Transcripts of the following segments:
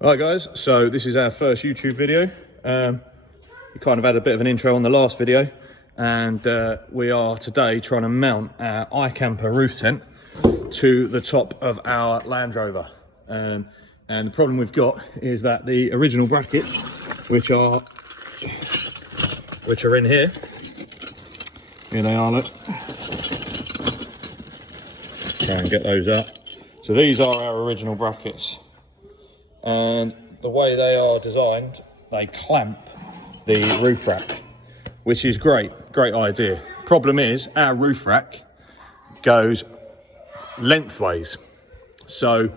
Alright guys, so this is our first YouTube video. We kind of had a bit of an intro on the last video, and we are today trying to mount our Ikamper roof tent to the top of our Land Rover. And the problem we've got is that the original brackets, which are in here they are, look. Try and get those out. So these are our original brackets. And the way they are designed, they clamp the roof rack, which is great idea. Problem is, our roof rack goes lengthways. So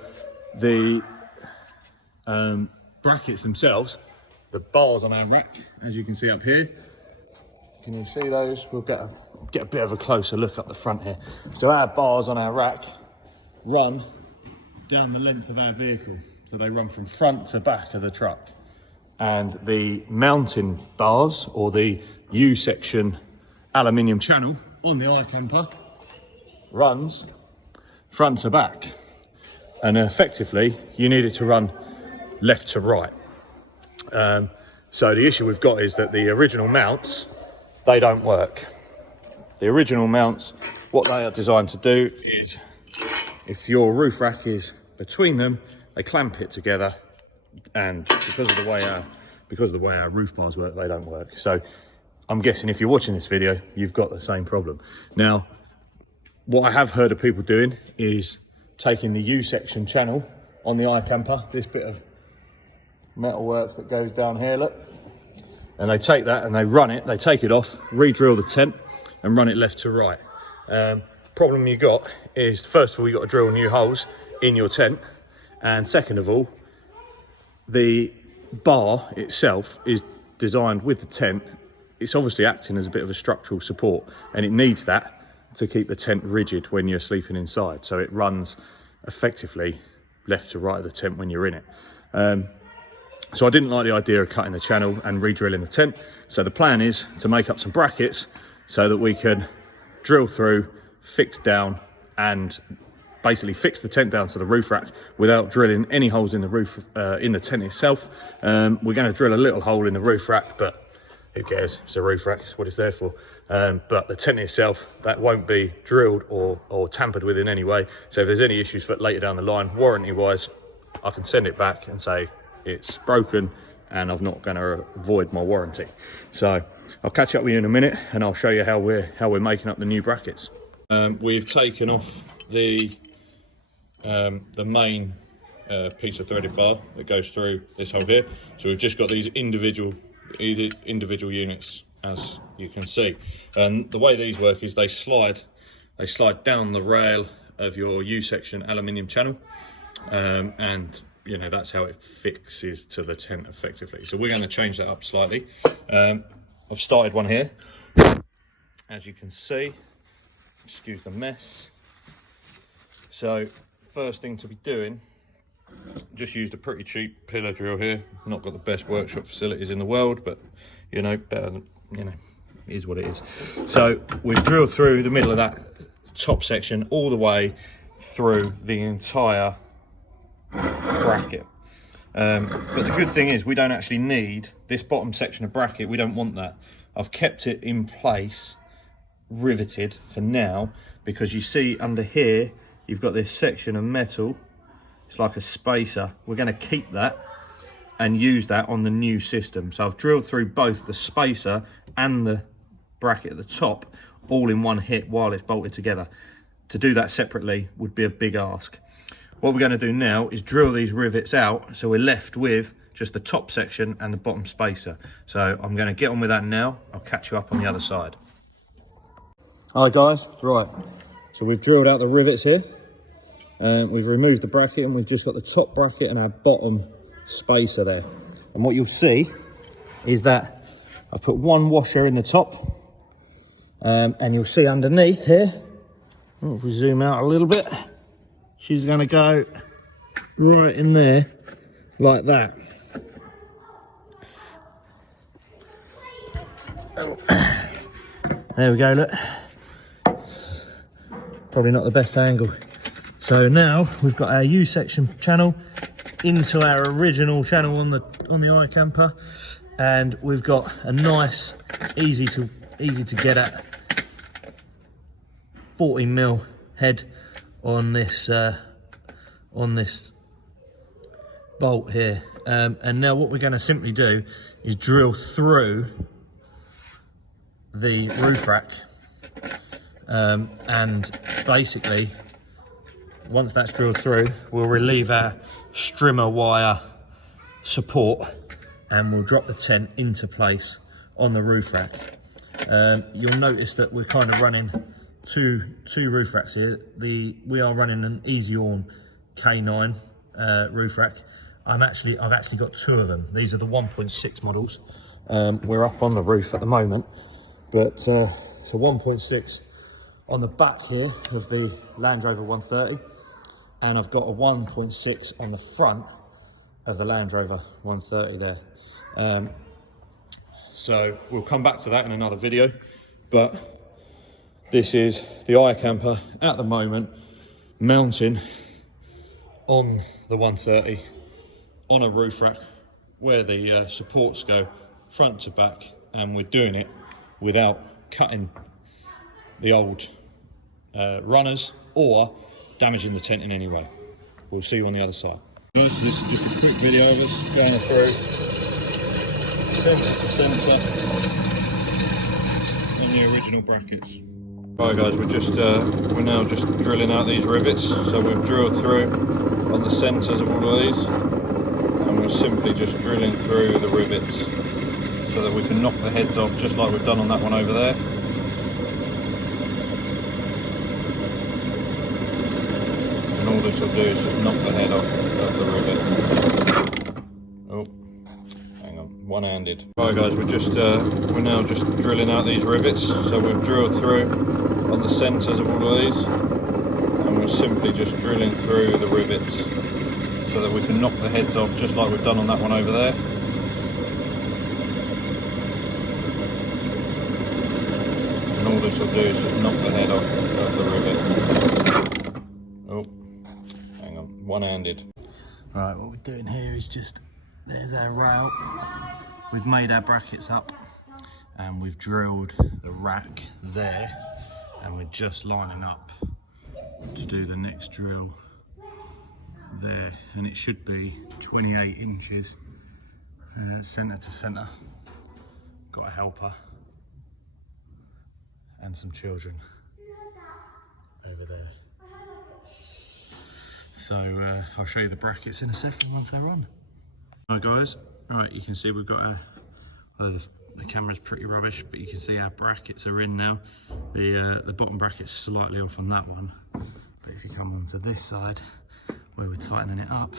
the brackets themselves, the bars on our rack, as you can see up here, can you see those? We'll get a bit of a closer look up the front here. So our bars on our rack run down the length of our vehicle. So they run from front to back of the truck. And the mounting bars, or the U-section aluminium channel on the Ikamper, runs front to back. And effectively, you need it to run left to right. So the issue we've got is that the original mounts, they don't work. The original mounts, what they are designed to do is, if your roof rack is between them, they clamp it together, and because of the way our roof bars work, they don't work. So I'm guessing if you're watching this video, you've got the same problem. Now, what I have heard of people doing is taking the U-section channel on the Ikamper, this bit of metal work that goes down here, look, and they take that and they run it, they take it off, re-drill the tent and run it left to right. Problem you got is, first of all, you got to drill new holes in your tent, and second of all, the bar itself is designed with the tent. It's obviously acting as a bit of a structural support, and it needs that to keep the tent rigid when you're sleeping inside. So it runs effectively left to right of the tent when you're in it. So I didn't like the idea of cutting the channel and re-drilling the tent. So the plan is to make up some brackets so that we can drill through, fix down, and basically fix the tent down to the roof rack without drilling any holes in the roof, in the tent itself. We're going to drill a little hole in the roof rack, but who cares? It's a roof rack, it's what it's there for. But the tent itself, that won't be drilled or tampered with in any way. So if there's any issues for later down the line, warranty wise, I can send it back and say it's broken and I'm not going to void my warranty. So I'll catch up with you in a minute and I'll show you how we're making up the new brackets. We've taken off the main piece of threaded bar that goes through this hole here. So we've just got these individual units, as you can see. And the way these work is they slide down the rail of your U-section aluminium channel, and you know, that's how it fixes to the tent effectively. So we're going to change that up slightly. I've started one here, as you can see. Excuse the mess. So first thing to be doing, just used a pretty cheap pillar drill here. Not got the best workshop facilities in the world, but you know, better than, you know, it is what it is. So we've drilled through the middle of that top section all the way through the entire bracket. But the good thing is we don't actually need this bottom section of bracket. We don't want that. I've kept it in place, riveted for now, because you see under here you've got this section of metal. It's like a spacer. We're going to keep that and use that on the new system. So I've drilled through both the spacer and the bracket at the top all in one hit while it's bolted together. To do that separately would be a big ask. What we're going to do now is drill these rivets out, so we're left with just the top section and the bottom spacer. So I'm going to get on with that now. I'll catch you up on the other side. Hi guys, right, so we've drilled out the rivets here, and we've removed the bracket, and we've just got the top bracket and our bottom spacer there. And what you'll see is that I've put one washer in the top, and you'll see underneath here, if we zoom out a little bit, she's going to go right in there like that. There we go, look. Probably not the best angle. So now we've got our U-section channel into our original channel on the Ikamper, and we've got a nice, easy to get at 14mm head on this bolt here. And now what we're going to simply do is drill through the roof rack, and basically once that's drilled through, we'll relieve our strimmer wire support and we'll drop the tent into place on the roof rack. You'll notice that we're kind of running two roof racks here. We are running an Easy Orn K9 roof rack. I've actually got two of them. These are the 1.6 models. We're up on the roof at the moment, but so 1.6 on the back here of the Land Rover 130, and I've got a 1.6 on the front of the Land Rover 130 there. So we'll come back to that in another video, but this is the Ikamper at the moment mounting on the 130 on a roof rack where the supports go front to back, and we're doing it without cutting the old runners or damaging the tent in any way. We'll see you on the other side. So this is just a quick video of us going through centre on the original brackets. Right guys, we're now just drilling out these rivets. So we've drilled through on the centres of all of these, and we're simply just drilling through the rivets so that we can knock the heads off, just like we've done on that one over there. And all this will do is just knock the head off of the rivet. Oh, hang on, one-handed. Right guys, we're now just drilling out these rivets. So we've drilled through on the centres of all of these, and we're simply just drilling through the rivets so that we can knock the heads off, just like we've done on that one over there. And all this will do is just knock the head off of the rivet. Oh, hang on, one-handed. Right, what we're doing here is just, there's our rail. We've made our brackets up and we've drilled the rack there, and we're just lining up to do the next drill there, and it should be 28 inches centre to centre. Got a helper and some children over there. So I'll show you the brackets in a second once they're on. Right guys, right, you can see we've got the camera's pretty rubbish, but you can see our brackets are in now. The bottom bracket's slightly off on that one, but if you come onto this side where we're tightening it up,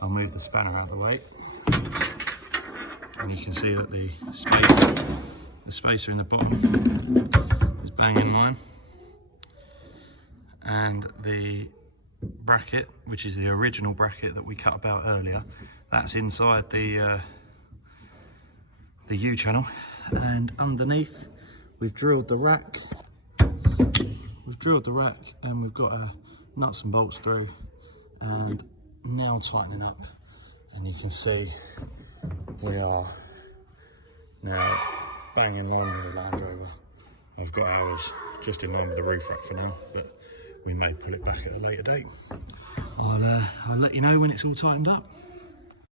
I'll move the spanner out of the way, and you can see that the spacer in the bottom is bang in line, and the bracket, which is the original bracket that we cut about earlier, that's inside the U-channel, and underneath we've drilled the rack. And we've got our nuts and bolts through, and now tightening up, and you can see we are now bang in line with the Land Rover. I've got ours just in line with the roof rack for now, but we may pull it back at a later date. I'll let you know when it's all tightened up.